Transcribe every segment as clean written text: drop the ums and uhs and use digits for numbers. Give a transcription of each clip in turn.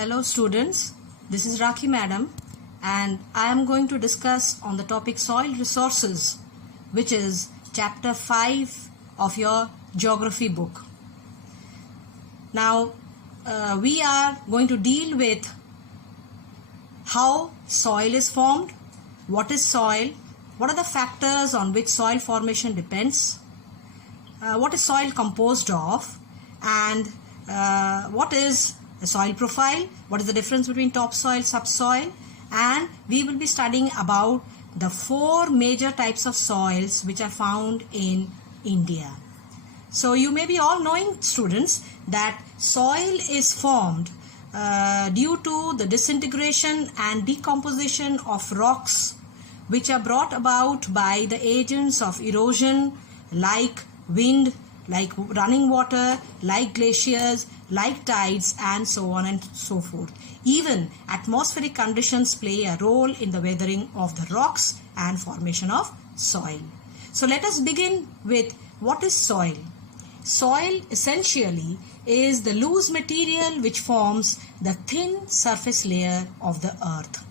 Hello students, this is Rakhi madam and I am going to discuss on the topic soil resources, which is chapter 5 of your geography book. Now we are going to deal with how soil is formed, what is soil, what are the factors on which soil formation depends, what is soil composed of, and what is the soil profile, what is the difference between topsoil, subsoil, and we will be studying about the 4 major types of soils which are found in India. So you may be all knowing, students, that soil is formed due to the disintegration and decomposition of rocks which are brought about by the agents of erosion like wind, like running water, like glaciers, like tides, and so on and so forth. Even atmospheric conditions play a role in the weathering of the rocks and formation of soil. So let us begin with what is soil. Soil essentially is the loose material which forms the thin surface layer of the earth.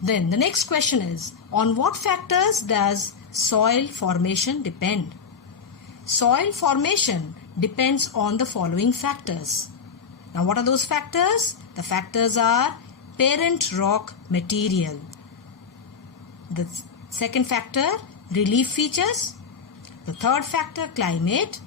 Then the next question is, on what factors does soil formation depend? Soil formation depends on the following factors. Now what are those factors? The factors are parent rock material. The second factor, relief features. The third factor, climate.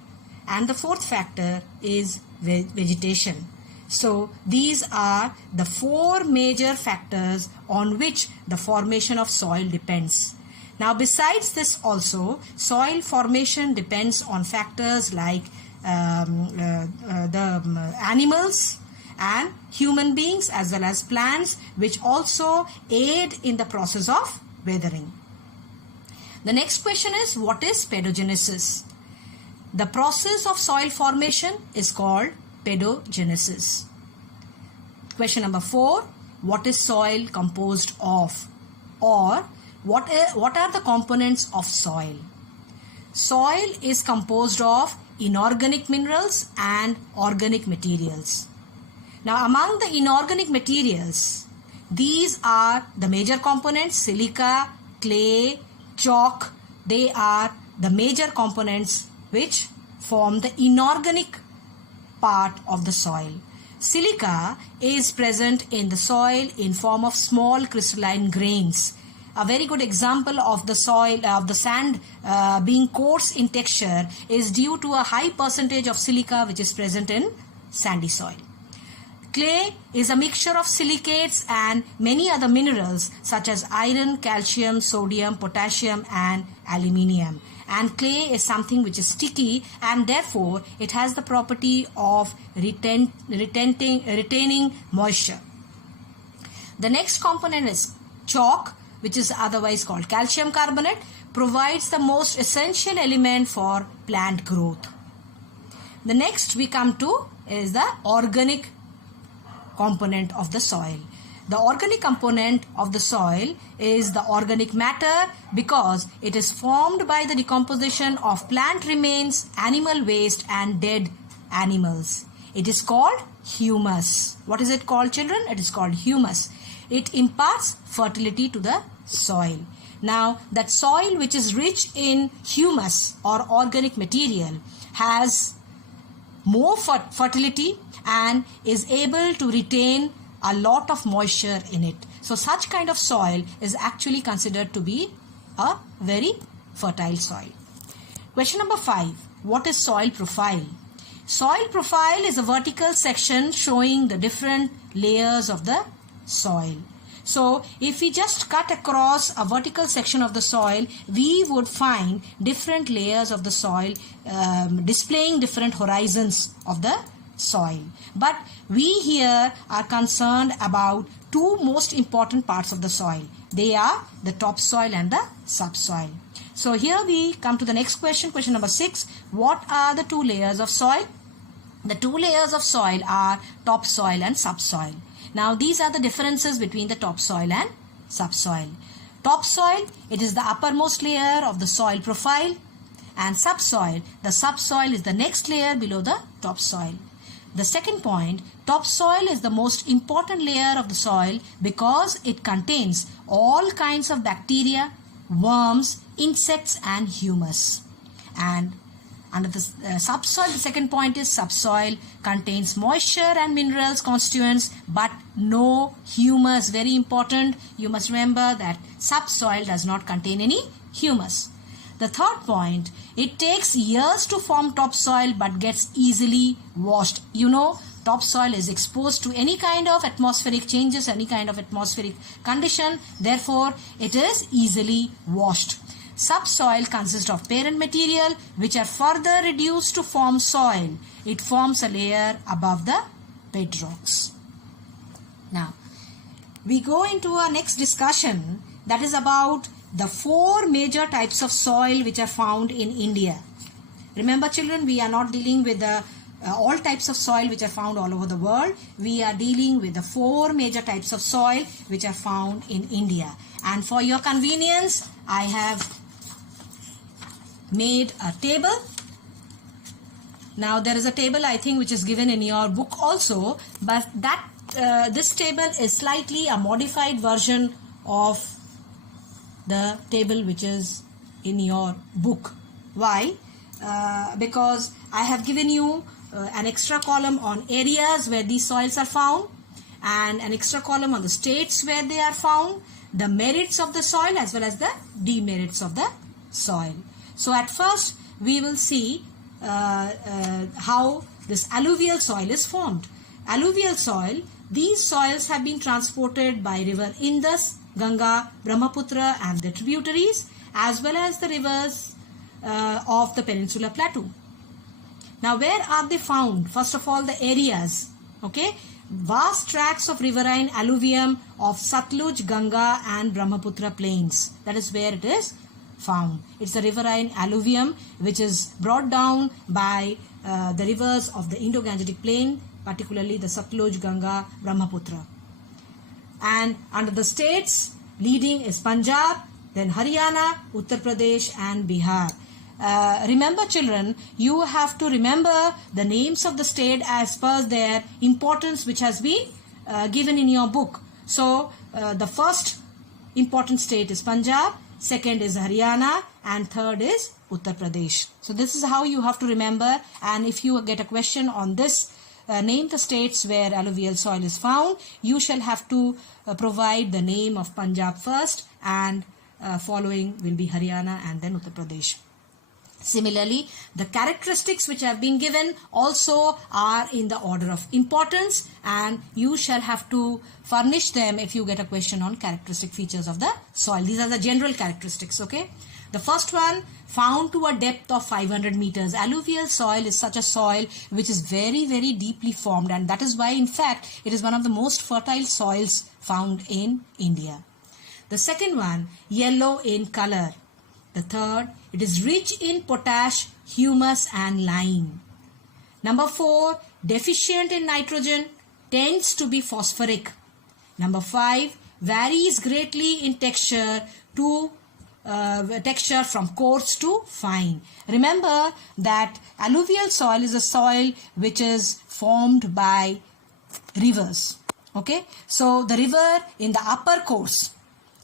And the fourth factor is vegetation. So these are the 4 major factors on which the formation of soil depends. Now besides this also, soil formation depends on factors like the animals and human beings as well as plants, which also aid in the process of weathering. The next question is, what is pedogenesis? The process of soil formation is called pedogenesis. Question number 4, what is soil composed of? Or what are the components of soil? Soil is composed of inorganic minerals and organic materials. Now among the inorganic materials, these are the major components: silica, clay, chalk. They are the major components which form the inorganic part of the soil. Silica is present in the soil in form of small crystalline grains. A very good example of the soil, of the sand being coarse in texture, is due to a high percentage of silica which is present in sandy soil. Clay is a mixture of silicates and many other minerals such as iron, calcium, sodium, potassium, and aluminium. And clay is something which is sticky, and therefore it has the property of retaining moisture. The next component is chalk, which is otherwise called calcium carbonate, provides the most essential element for plant growth. The next we come to is the organic component of the soil. The organic component of the soil is the organic matter because it is formed by the decomposition of plant remains, animal waste, and dead animals. It is called humus. What is it called, children? It is called humus. It imparts fertility to the soil. Now that soil which is rich in humus or organic material has more fertility and is able to retain a lot of moisture in it. So such kind of soil is actually considered to be a very fertile soil. Question number 5. What is soil profile? Soil profile is a vertical section showing the different layers of the soil. So if we just cut across a vertical section of the soil, we would find different layers of the soil displaying different horizons of the soil. But we here are concerned about 2 most important parts of the soil. They are the topsoil and the subsoil. So here we come to the next question, question number 6. What are the 2 layers of soil? The 2 layers of soil are topsoil and subsoil. Now these are the differences between the topsoil and subsoil. Topsoil, it is the uppermost layer of the soil profile, and subsoil, the subsoil is the next layer below the topsoil. The second point, topsoil is the most important layer of the soil because it contains all kinds of bacteria, worms, insects and humus. And under the subsoil, the second point is subsoil contains moisture and minerals constituents but no humus. Very important. You must remember that subsoil does not contain any humus. The third point, it takes years to form topsoil but gets easily washed. You know, topsoil is exposed to any kind of atmospheric changes, any kind of atmospheric condition. Therefore, it is easily washed. Subsoil consists of parent material which are further reduced to form soil. It forms a layer above the bedrocks. Now, we go into our next discussion, that is about the 4 major types of soil which are found in India. Remember children, we are not dealing with the all types of soil which are found all over the world. We are dealing with the 4 major types of soil which are found in India. And for your convenience, I have made a table. Now there is a table I think which is given in your book also, but that this table is slightly a modified version of the table which is in your book. Why? Because I have given you an extra column on areas where these soils are found and an extra column on the states where they are found, the merits of the soil as well as the demerits of the soil. So at first we will see how this alluvial soil is formed. Alluvial soil, these soils have been transported by river Indus, Ganga, Brahmaputra and the tributaries as well as the rivers of the Peninsular Plateau. Now where are they found? First of all, the areas. Okay, vast tracts of riverine alluvium of Satluj, Ganga and Brahmaputra plains. That is where it is found. It's the riverine alluvium which is brought down by the rivers of the Indo-Gangetic plain, particularly the Satluj, Ganga, Brahmaputra. And under the states, leading is Punjab, then Haryana, Uttar Pradesh and Bihar. Remember children, you have to remember the names of the state as per their importance which has been given in your book. So the first important state is Punjab, second is Haryana and third is Uttar Pradesh. So this is how you have to remember, and if you get a question on this, name the states where alluvial soil is found, you shall have to provide the name of Punjab first and following will be Haryana and then Uttar Pradesh. Similarly, the characteristics which have been given also are in the order of importance and you shall have to furnish them if you get a question on characteristic features of the soil. These are the general characteristics, okay? The first one, found to a depth of 500 meters. Alluvial soil is such a soil which is very, very deeply formed, and that is why in fact it is one of the most fertile soils found in India. The second one, yellow in color. The third, it is rich in potash, humus and lime. Number 4, deficient in nitrogen, tends to be phosphoric. Number 5, varies greatly in texture from coarse to fine. Remember that alluvial soil is a soil which is formed by rivers. Okay, so the river in the upper course,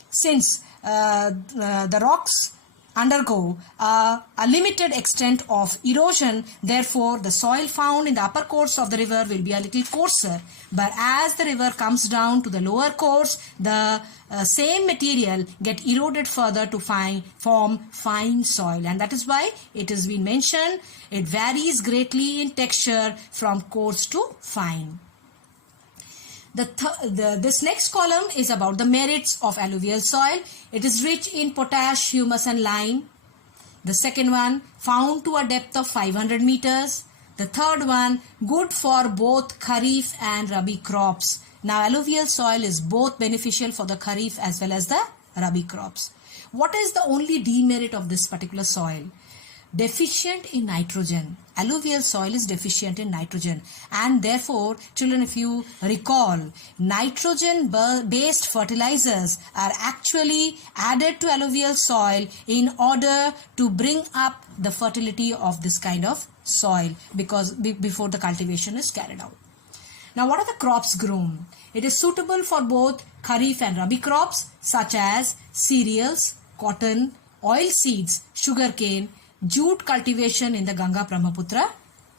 since the rocks undergo a limited extent of erosion, therefore the soil found in the upper course of the river will be a little coarser, but as the river comes down to the lower course, the same material get eroded further to form fine soil, and that is why it has been mentioned it varies greatly in texture from coarse to fine. This next column is about the merits of alluvial soil. It is rich in potash, humus and lime. The second one, found to a depth of 500 meters. The third one, good for both kharif and rabi crops. Now alluvial soil is both beneficial for the kharif as well as the rabi crops. What is the only demerit of this particular soil? deficient in nitrogen. Alluvial soil is deficient in nitrogen, and therefore, children, if you recall, nitrogen based fertilizers are actually added to alluvial soil in order to bring up the fertility of this kind of soil, because before the cultivation is carried out. Now, what are the crops grown? It is suitable for both kharif and rabi crops such as cereals, cotton, oil seeds, sugarcane, jute cultivation in the Ganga Brahmaputra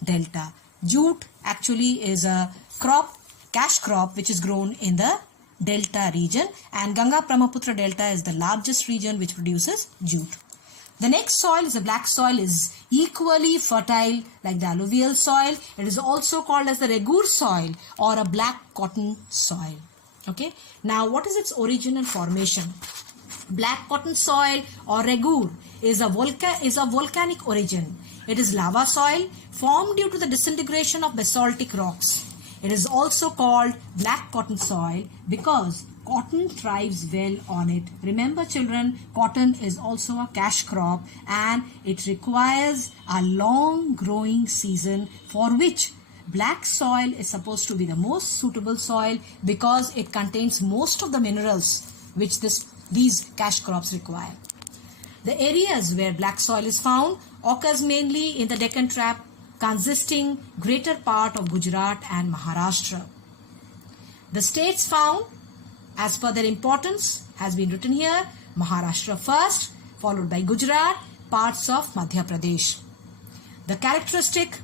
delta. Jute actually is a crop, cash crop, which is grown in the delta region, and Ganga Brahmaputra delta is the largest region which produces jute. The next soil is the black soil, is equally fertile like the alluvial soil. It is also called as the regur soil or a black cotton soil. Okay. Now, what is its origin and formation? Black cotton soil or regur is a volcanic origin. It is lava soil formed due to the disintegration of basaltic rocks. It is also called black cotton soil because cotton thrives well on it. Remember, children, cotton is also a cash crop and it requires a long growing season, for which black soil is supposed to be the most suitable soil because it contains most of the minerals which these cash crops require. The areas where black soil is found occurs mainly in the Deccan Trap, consisting greater part of Gujarat and Maharashtra. The states found as per their importance has been written here: Maharashtra first, followed by Gujarat, parts of Madhya Pradesh. The characteristic,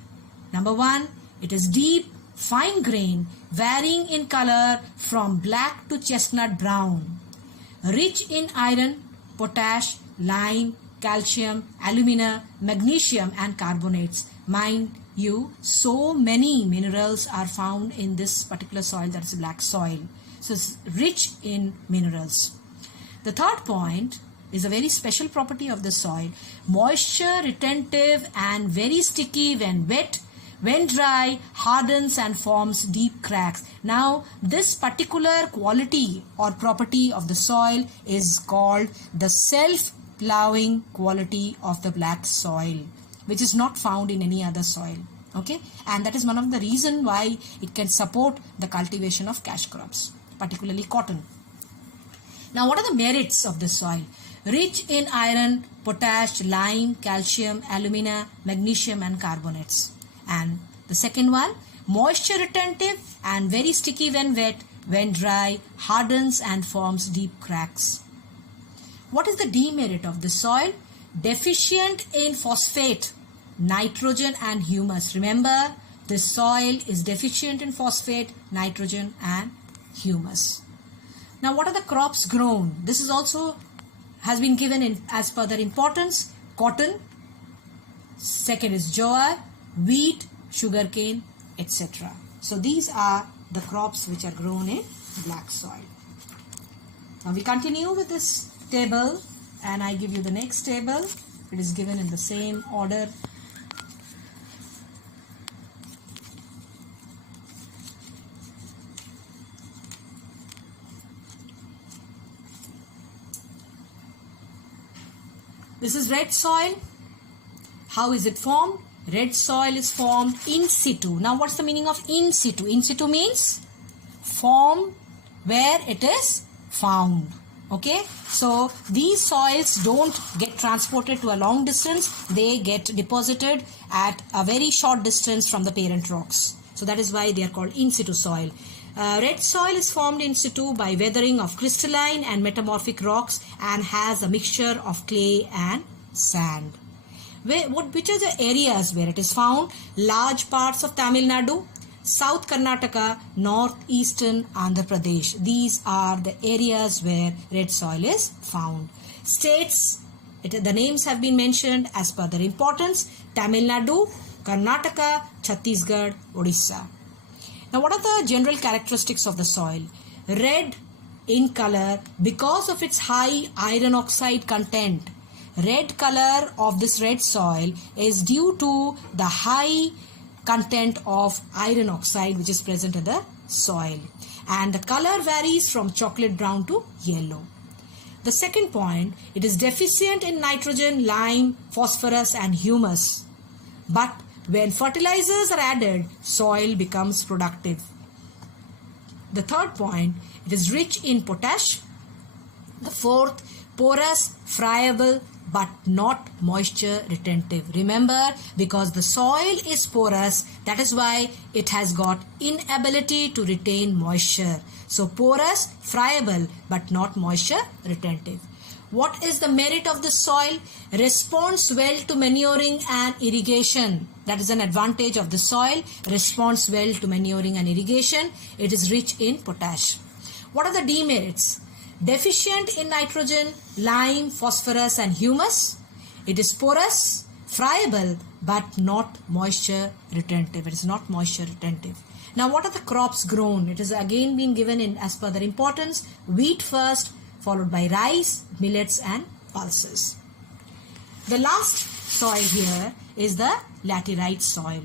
number 1, it is deep, fine grain, varying in color from black to chestnut brown, rich in iron, potash, lime, calcium, alumina, magnesium and carbonates. Mind you, so many minerals are found in this particular soil, that is black soil. So it's rich in minerals. The third point is a very special property of the soil: moisture retentive and very sticky when wet. When dry, hardens and forms deep cracks. Now, this particular quality or property of the soil is called the self-ploughing quality of the black soil, which is not found in any other soil. Okay, and that is one of the reasons why it can support the cultivation of cash crops, particularly cotton. Now, what are the merits of this soil? Rich in iron, potash, lime, calcium, alumina, magnesium and carbonates. And the second one, moisture retentive and very sticky when wet. When dry, hardens and forms deep cracks. What is the demerit of the soil? Deficient in phosphate, nitrogen and humus. Remember, this soil is deficient in phosphate, nitrogen and humus. Now, what are the crops grown? This is also has been given in as per their importance: cotton, second is jowar, wheat, sugarcane, etc. So these are the crops which are grown in black soil. Now we continue with this table, and I give you the next table. It is given in the same order. This is red soil. How is it formed? Red soil is formed in situ. Now, what's the meaning of in situ? In situ means formed where it is found. Okay, so these soils don't get transported to a long distance. They get deposited at a very short distance from the parent rocks. So that is why they are called in situ soil. Red soil is formed in situ by weathering of crystalline and metamorphic rocks and has a mixture of clay and sand. Which are the areas where it is found? Large parts of Tamil Nadu, South Karnataka, northeastern Andhra Pradesh. These are the areas where red soil is found. States, the names have been mentioned as per their importance: Tamil Nadu, Karnataka, Chhattisgarh, Odisha. Now, what are the general characteristics of the soil? Red in color because of its high iron oxide content. Red color of this red soil is due to the high content of iron oxide which is present in the soil, and the color varies from chocolate brown to yellow. The second point, it is deficient in nitrogen, lime, phosphorus and humus. But when fertilizers are added, soil becomes productive. The third point, it is rich in potash. The fourth, porous, friable, but not moisture retentive. Remember, because the soil is porous, that is why it has got inability to retain moisture. So porous, friable, but not moisture retentive. What is the merit of the soil? Responds well to manuring and irrigation. That is an advantage of the soil. Responds well to manuring and irrigation. It is rich in potash. What are the demerits? Deficient in nitrogen, lime, phosphorus and humus. It is porous, friable, but not moisture retentive. It is not moisture retentive. Now what are the crops grown? It is again being given in as per their importance. Wheat first, followed by rice, millets and pulses. The last soil here is the laterite soil.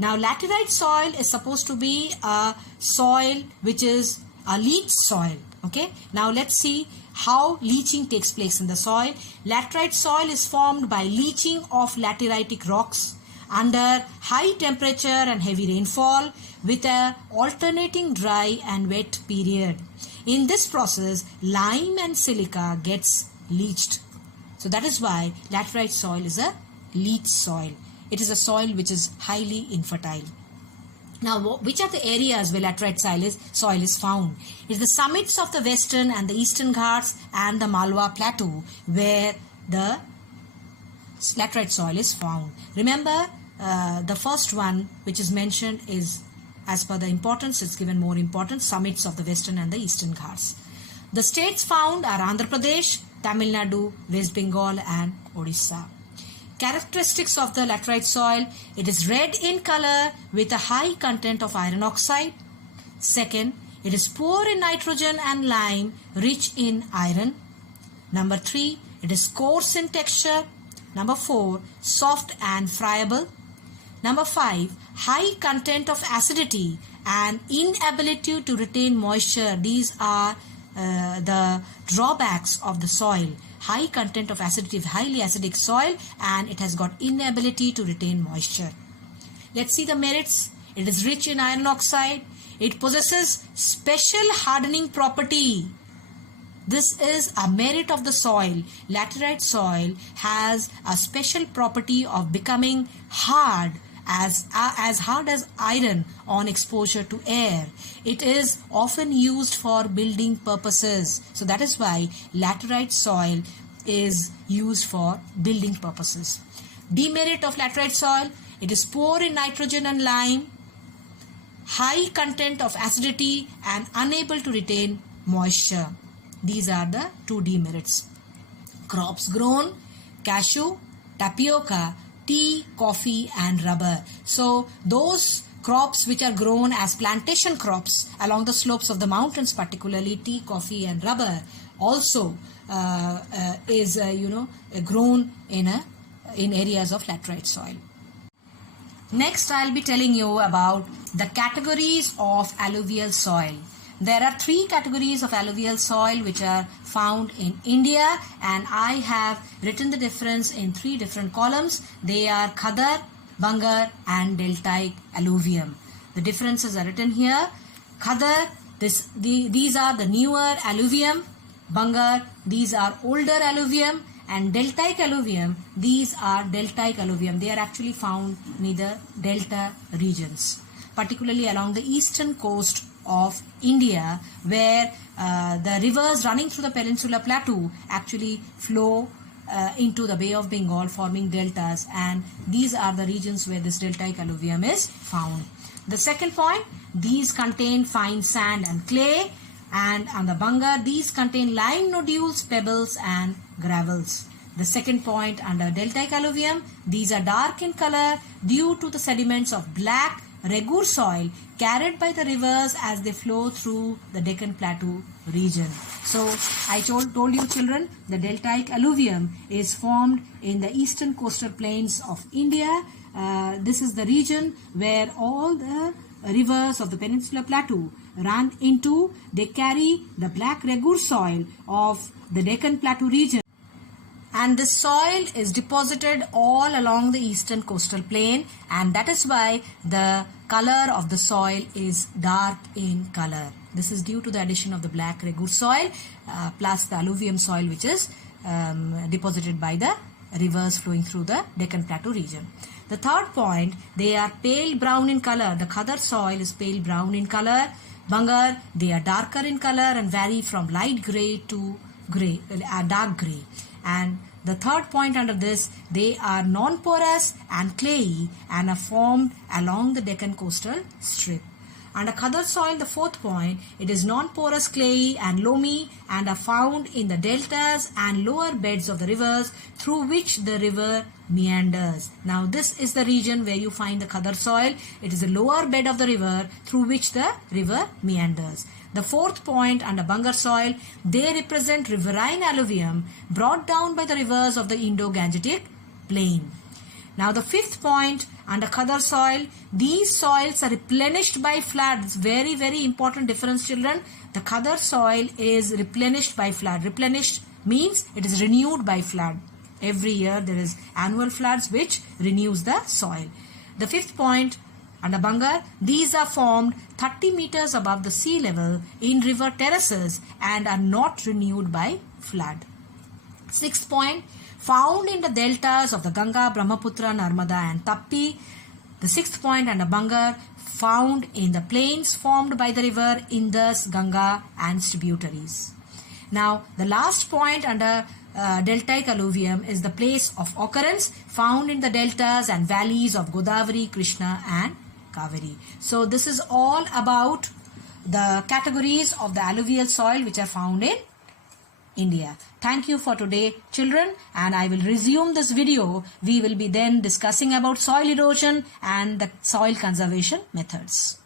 Now laterite soil is supposed to be a soil which is a leach soil. Okay, now let's see how leaching takes place in the soil. Laterite soil is formed by leaching of lateritic rocks under high temperature and heavy rainfall with a alternating dry and wet period. In this process, lime and silica gets leached. So that is why laterite soil is a leach soil. It is a soil which is highly infertile. Now, which are the areas where laterite soil is found? It is the summits of the western and the eastern Ghats and the Malwa Plateau where the laterite soil is found. Remember, the first one which is mentioned is, as per the importance, it's given more importance, summits of the western and the eastern Ghats. The states found are Andhra Pradesh, Tamil Nadu, West Bengal and Odisha. Characteristics of the laterite soil: it is red in color with a high content of iron oxide. Second, it is poor in nitrogen and lime, rich in iron. Number 3, it is coarse in texture. Number 4, soft and friable. Number 5, high content of acidity and inability to retain moisture. These are the drawbacks of the soil. High content of acidity, highly acidic soil, and it has got inability to retain moisture. Let's see the merits. It is rich in iron oxide. It possesses special hardening property. This is a merit of the soil. Laterite soil has a special property of becoming hard, as hard as iron on exposure to air. It is often used for building purposes. So that is why laterite soil is used for building purposes. Demerit of laterite soil: it is poor in nitrogen and lime, high content of acidity and unable to retain moisture. These are the 2 demerits. Crops grown: cashew, tapioca, tea, coffee and rubber. So those crops which are grown as plantation crops along the slopes of the mountains, particularly tea, coffee and rubber, also is grown in areas of laterite soil. Next, I'll be telling you about the categories of alluvial soil. There are 3 categories of alluvial soil which are found in India, and I have written the difference in 3 different columns. They are Khadar, Bangar and Deltaic alluvium. The differences are written here. Khadar, these are the newer alluvium. Bangar, these are older alluvium. And Deltaic alluvium, these are Deltaic alluvium. They are actually found near the delta regions, particularly along the eastern coast of India, where the rivers running through the Peninsular Plateau actually flow into the Bay of Bengal, forming deltas, and these are the regions where this deltaic alluvium is found. The second point, these contain fine sand and clay, and on the Bangar, these contain lime nodules, pebbles and gravels. The second point, under deltaic alluvium, these are dark in color due to the sediments of black regur soil carried by the rivers as they flow through the Deccan Plateau region. So I told you children, the deltaic alluvium is formed in the eastern coastal plains of India. This is the region where all the rivers of the Peninsular Plateau run into, they carry the black regur soil of the Deccan Plateau region. And this soil is deposited all along the eastern coastal plain, and that is why the color of the soil is dark in color. This is due to the addition of the black regur soil plus the alluvium soil which is deposited by the rivers flowing through the Deccan Plateau region. The third point, they are pale brown in color. The Khadar soil is pale brown in color. Bangar, they are darker in color and vary from light grey to grey, dark grey. And the third point under this, they are non-porous and clayey and are formed along the Deccan coastal strip. Under Khadar soil, the fourth point, it is non-porous, clayey and loamy and are found in the deltas and lower beds of the rivers through which the river meanders. Now this is the region where you find the Khadar soil. It is the lower bed of the river through which the river meanders. The fourth point under Bangar soil, they represent riverine alluvium brought down by the rivers of the Indo-Gangetic plain. Now the fifth point under Khadar soil, these soils are replenished by floods. Very, very important difference, children. The Khadar soil is replenished by flood. Replenished means it is renewed by flood. Every year there is annual floods which renews the soil. The fifth point under Bangar, these are formed 30 meters above the sea level in river terraces and are not renewed by flood. Sixth point, found in the deltas of the Ganga, Brahmaputra, Narmada and Tappi. The sixth point under Bangar, found in the plains formed by the river Indus, Ganga and tributaries. Now the last point under deltaic alluvium is the place of occurrence, found in the deltas and valleys of Godavari, Krishna and Kaveri. So this is all about the categories of the alluvial soil which are found in India. Thank you for today, children, and I will resume this video. We will be then discussing about soil erosion and the soil conservation methods.